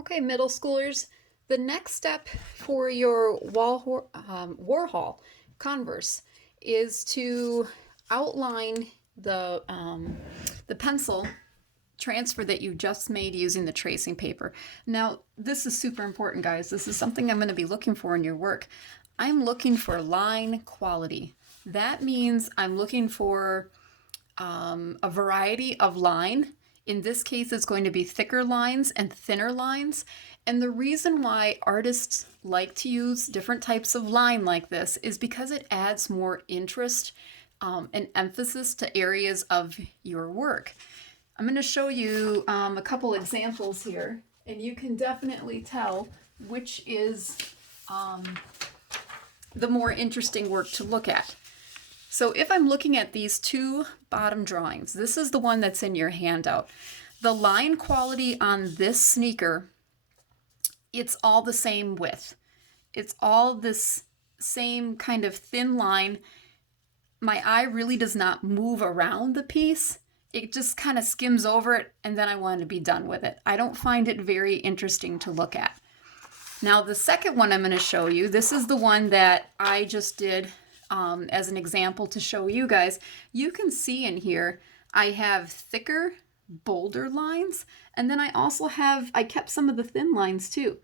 Okay, middle schoolers, the next step for your Warhol Converse is to outline the pencil transfer that you just made using the tracing paper. Now, this is super important, guys. This is something I'm going to be looking for in your work. I'm looking for line quality. That means I'm looking for a variety of line. In this case, it's going to be thicker lines and thinner lines. And the reason why artists like to use different types of line like this is because it adds more interest and emphasis to areas of your work. I'm going to show you a couple examples here, and you can definitely tell which is the more interesting work to look at. So if I'm looking at these two bottom drawings, this is the one that's in your handout. The line quality on this sneaker, it's all the same width. It's all this same kind of thin line. My eye really does not move around the piece. It just kind of skims over it, and then I want to be done with it. I don't find it very interesting to look at. Now, the second one I'm going to show you, this is the one that I just did as an example to show you guys. You can see in here, I have thicker, bolder lines, and then I kept some of the thin lines too.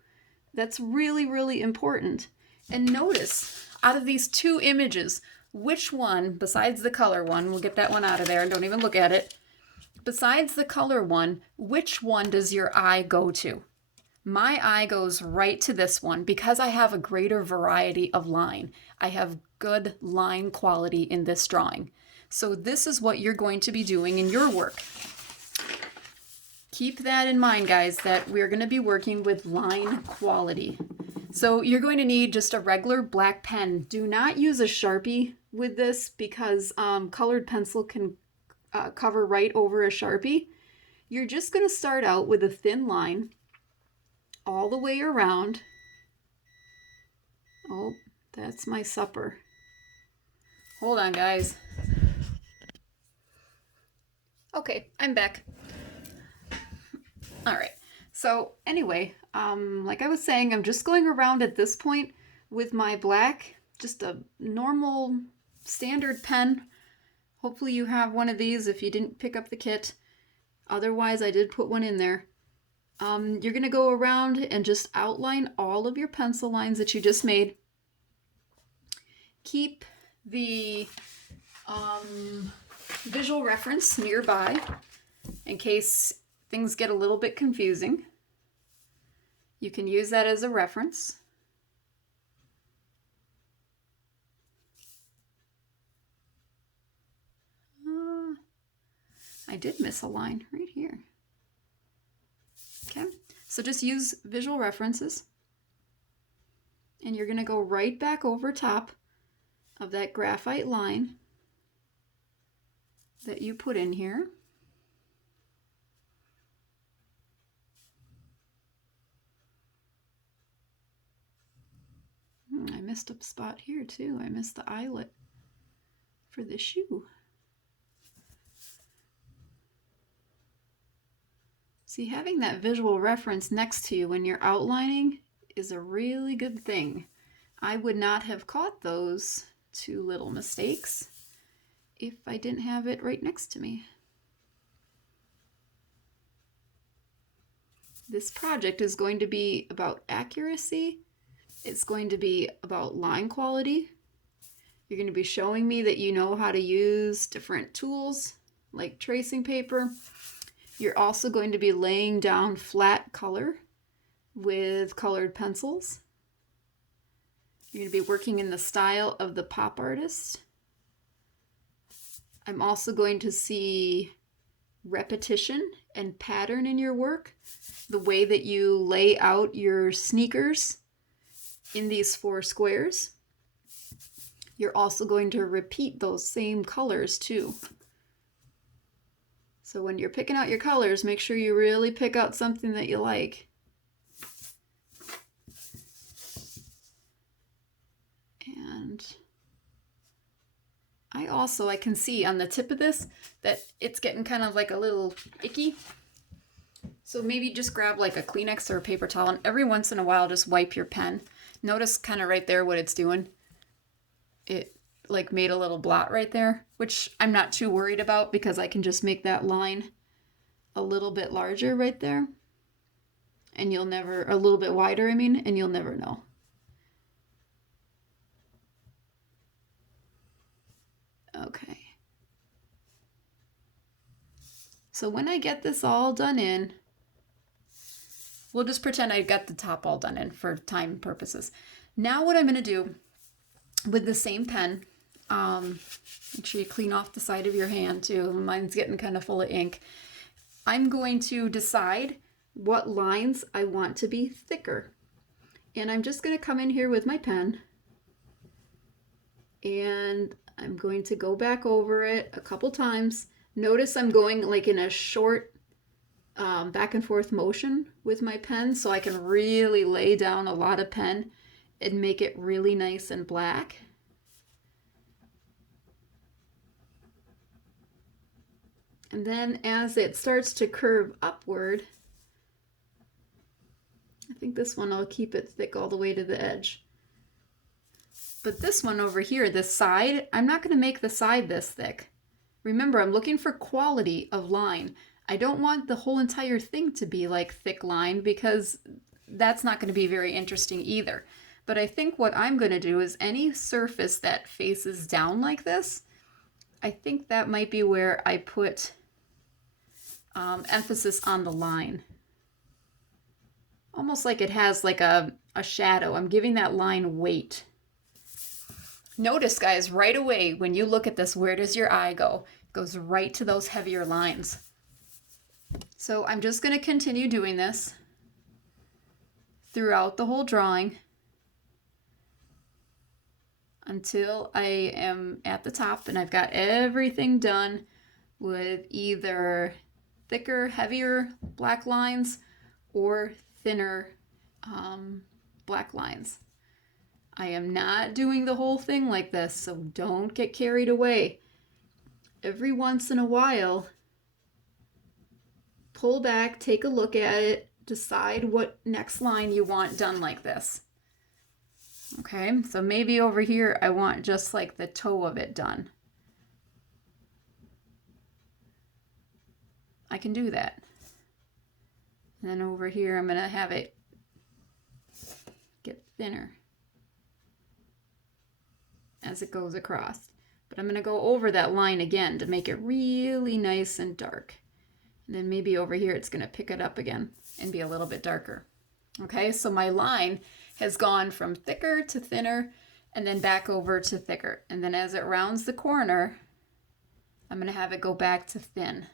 That's really, really important. And notice, out of these two images, which one, besides the color one, we'll get that one out of there and don't even look at it. Besides the color one, which one does your eye go to? My eye goes right to this one because I have a greater variety of line. I have good line quality in this drawing. So this is what you're going to be doing in your work. Keep that in mind, guys, that we're going to be working with line quality. So you're going to need just a regular black pen. Do not use a Sharpie with this because colored pencil can cover right over a Sharpie. You're just going to start out with a thin line all the way around. Oh, that's my supper. Hold on, guys. Okay, I'm back. All right. So anyway, like I was saying, I'm just going around at this point with my black, just a normal standard pen. Hopefully you have one of these if you didn't pick up the kit. Otherwise, I did put one in there. You're going to go around and just outline all of your pencil lines that you just made. Keep the visual reference nearby in case things get a little bit confusing. You can use that as a reference. I did miss a line right here. Okay, so just use visual references. And you're going to go right back over top of that graphite line that you put in here. I missed a spot here too. I missed the eyelet for the shoe. See, having that visual reference next to you when you're outlining is a really good thing. I would not have caught those two little mistakes if I didn't have it right next to me. This project is going to be about accuracy. It's going to be about line quality. You're going to be showing me that you know how to use different tools like tracing paper. You're also going to be laying down flat color with colored pencils. You're going to be working in the style of the pop artist. I'm also going to see repetition and pattern in your work. The way that you lay out your sneakers in these 4 squares. You're also going to repeat those same colors too. So when you're picking out your colors, make sure you really pick out something that you like. And I can see on the tip of this that it's getting kind of like a little icky. So maybe just grab like a Kleenex or a paper towel and every once in a while just wipe your pen. Notice kind of right there what it's doing. It like made a little blot right there, which I'm not too worried about because I can just make that line a little bit larger right there. And you'll never, a little bit wider, I mean, and you'll never know. Okay. So when I get this all done in, we'll just pretend I got the top all done in for time purposes. Now what I'm going to do with the same pen, make sure you clean off the side of your hand too. Mine's getting kind of full of ink. I'm going to decide what lines I want to be thicker. And I'm just going to come in here with my pen and I'm going to go back over it a couple times. Notice I'm going like in a short back and forth motion with my pen so I can really lay down a lot of pen and make it really nice and black. And then as it starts to curve upward, I think this one I'll keep it thick all the way to the edge. But this one over here, this side, I'm not going to make the side this thick. Remember, I'm looking for quality of line. I don't want the whole entire thing to be like thick line because that's not going to be very interesting either. But I think what I'm going to do is any surface that faces down like this, I think that might be where I put emphasis on the line. Almost like it has like a shadow. I'm giving that line weight. Notice, guys, right away when you look at this, where does your eye go? It goes right to those heavier lines. So I'm just going to continue doing this throughout the whole drawing until I am at the top and I've got everything done with either thicker, heavier black lines or thinner black lines. I am not doing the whole thing like this, so don't get carried away. Every once in a while, pull back, take a look at it, decide what next line you want done like this. Okay, so maybe over here I want just like the toe of it done. I can do that. And then over here I'm going to have it get thinner as it goes across. But I'm going to go over that line again to make it really nice and dark. And then maybe over here it's going to pick it up again and be a little bit darker. Okay, so my line has gone from thicker to thinner and then back over to thicker. And then as it rounds the corner, I'm going to have it go back to thin.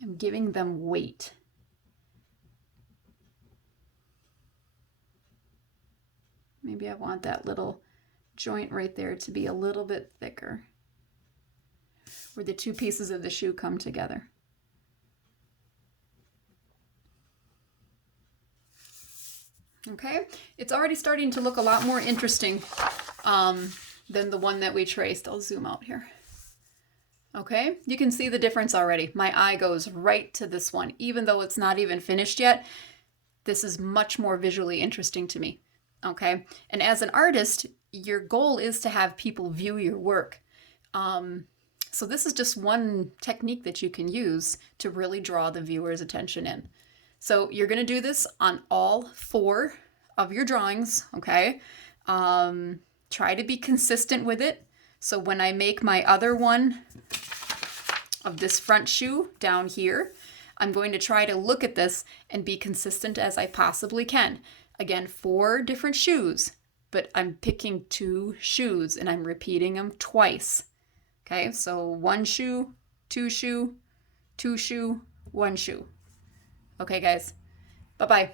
I'm giving them weight. Maybe I want that little joint right there to be a little bit thicker, where the two pieces of the shoe come together. Okay, it's already starting to look a lot more interesting than the one that we traced. I'll zoom out here. Okay, you can see the difference already. My eye goes right to this one. Even though it's not even finished yet, this is much more visually interesting to me. Okay, and as an artist, your goal is to have people view your work. So this is just one technique that you can use to really draw the viewer's attention in. So you're going to do this on all 4 of your drawings, okay? Try to be consistent with it. So when I make my other one of this front shoe down here, I'm going to try to look at this and be consistent as I possibly can. Again, 4 different shoes, but I'm picking 2 shoes and I'm repeating them twice. Okay, so 1 shoe, 2 shoe, 2 shoe, 1 shoe. Okay, guys, bye-bye.